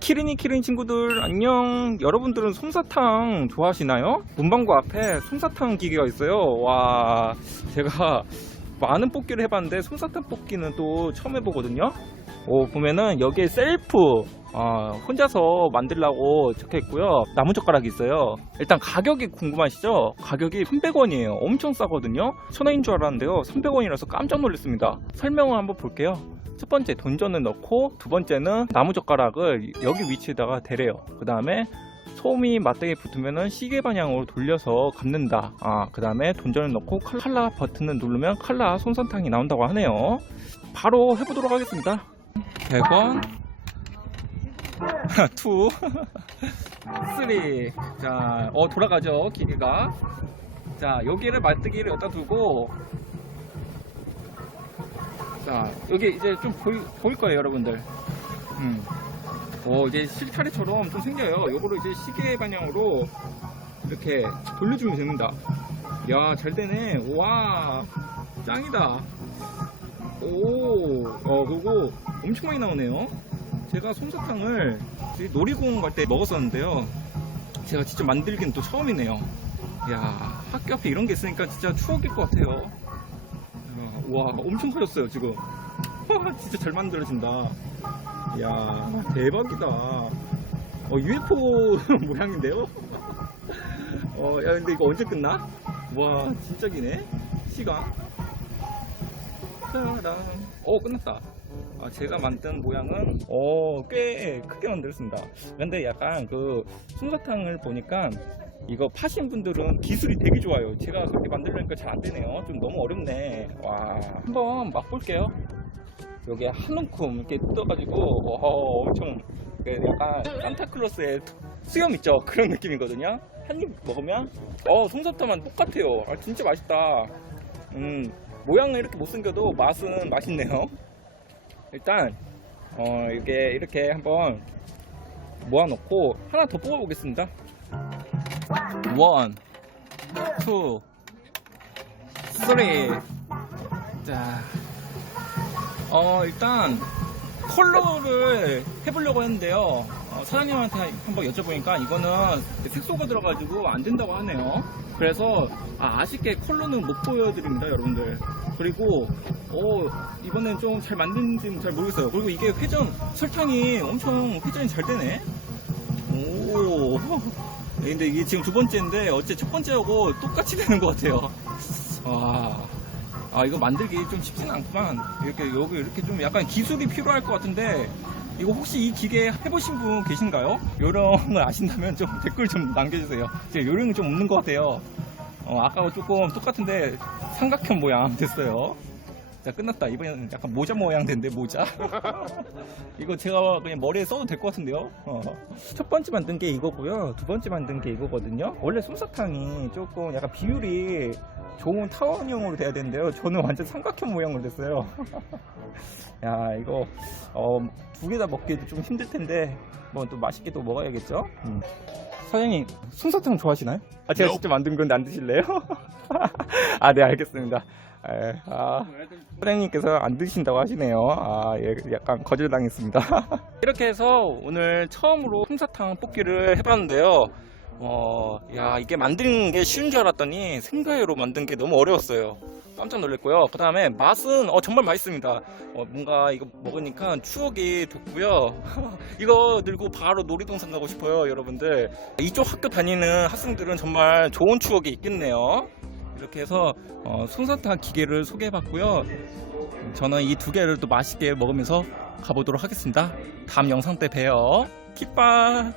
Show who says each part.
Speaker 1: 키리니 키리니 친구들 안녕. 여러분들은 솜사탕 좋아하시나요? 문방구 앞에 솜사탕 기계가 있어요. 와 제가 많은 뽑기를 해봤는데 솜사탕 뽑기는 또 처음 해보거든요. 오, 보면은 여기에 셀프 아, 혼자서 만들라고 적혀 있고요. 나무젓가락이 있어요. 일단 가격이 궁금하시죠? 가격이 300원이에요. 엄청 싸거든요. 1000원인 줄 알았는데요. 300원이라서 깜짝 놀랐습니다. 설명을 한번 볼게요 첫 번째 돈전을 넣고 두 번째는 나무젓가락을 여기 위치에다가 대래요. 그 다음에 솜이 맞대기 붙으면은 시계 방향으로 돌려서 감는다. 아, 그 다음에 돈전을 넣고 칼라 버튼을 누르면 칼라 솜사탕이 나온다고 하네요. 바로 해보도록 하겠습니다. 100원, 2, 3. 자, 어, 돌아가죠, 기계가. 자, 여기를 맞대기를 여기다 두고 자, 여기 이제 좀 보이, 보일 거예요, 여러분들. 음. 오, 이제 실타래처럼 좀 생겨요. 요거를 이제 시계 방향으로 이렇게 돌려주면 됩니다. 야, 잘 되네. 와, 짱이다. 오, 어, 그리고 엄청 많이 나오네요. 제가 솜사탕을 놀이공원 갈 때 먹었었는데요. 제가 직접 만들기는 또 처음이네요. 야, 학교 앞에 이런 게 있으니까 진짜 추억일 것 같아요. 야, 와 엄청 커졌어요 지금. 와 진짜 잘 만들어진다. 이야 대박이다. 어 UFO 모양인데요? 어 야 근데 이거 언제 끝나? 와 진짜 기네. 시간 짜란. 어 끝났다. 아, 제가 만든 모양은 어, 꽤 크게 만들었습니다. 근데 약간 그 솜사탕을 보니까 이거 파신 분들은 기술이 되게 좋아요. 제가 그렇게 만들려니까 잘 안 되네요. 좀 너무 어렵네. 와, 한번 맛볼게요. 여기 한 움큼 이렇게 뜯어가지고, 어, 엄청, 그 약간 산타클로스의 수염 있죠? 그런 느낌이거든요. 한 입 먹으면, 어, 솜사탕만 똑같아요. 아, 진짜 맛있다. 음, 모양은 이렇게 못생겨도 맛은 맛있네요. 일단, 어, 이게 이렇게 한번 모아놓고 하나 더 뽑아보겠습니다. 원, 투, 쓰리. 자, 어, 일단, 컬러를 해보려고 했는데요. 어, 사장님한테 한번 여쭤보니까 이거는 색소가 들어가지고 안 된다고 하네요. 그래서, 아, 쉽게 컬러는 못 보여드립니다, 여러분들. 그리고, 어, 이번엔 좀 잘 만든지는 잘 모르겠어요. 그리고 이게 회전, 설탕이 엄청 회전이 잘 되네. 오. 네, 근데 이게 지금 두 번째인데 어째 첫 번째하고 똑같이 되는 것 같아요. 와. 아 이거 만들기 좀 쉽지는 않구만. 이렇게 여기 이렇게 좀 약간 기술이 필요할 것 같은데 이거 혹시 이 기계 해보신 분 계신가요? 요령을 아신다면 좀 댓글 좀 남겨주세요. 제 요령이 좀 없는 것 같아요. 어, 아까와 조금 똑같은데 삼각형 모양 됐어요. 자 끝났다. 이번에는 약간 모자 모양 된데 모자. 이거 제가 그냥 머리에 써도 될 것 같은데요. 어. 첫 번째 만든 게 이거고요. 두 번째 만든 게 이거거든요. 원래 솜사탕이 조금 약간 비율이 좋은 타원형으로 돼야 되는데요. 저는 완전 삼각형 모양으로 됐어요. 야 이거 어, 두 개 다 먹기도 좀 힘들 텐데 뭐 또 맛있게 또 먹어야겠죠. 음. 사장님 솜사탕 좋아하시나요? 아 제가 직접 만든 건데 안 드실래요? 아 네 알겠습니다. 에, 아, 사장님께서 안 드신다고 하시네요. 아, 예, 약간 거절당했습니다. 이렇게 해서 오늘 처음으로 솜사탕 뽑기를 해봤는데요. 어, 야, 이게 만드는 게 쉬운 줄 알았더니 생과외로 만든 게 너무 어려웠어요. 깜짝 놀랐고요. 그 다음에 맛은 어, 정말 맛있습니다. 어, 뭔가 이거 먹으니까 추억이 돋고요. 이거 들고 바로 놀이동산 가고 싶어요, 여러분들. 이쪽 학교 다니는 학생들은 정말 좋은 추억이 있겠네요. 이렇게 해서 어, 솜사탕 기계를 소개해봤고요. 저는 이 두 개를 또 맛있게 먹으면서 가보도록 하겠습니다. 다음 영상 때 봬요. 깃바!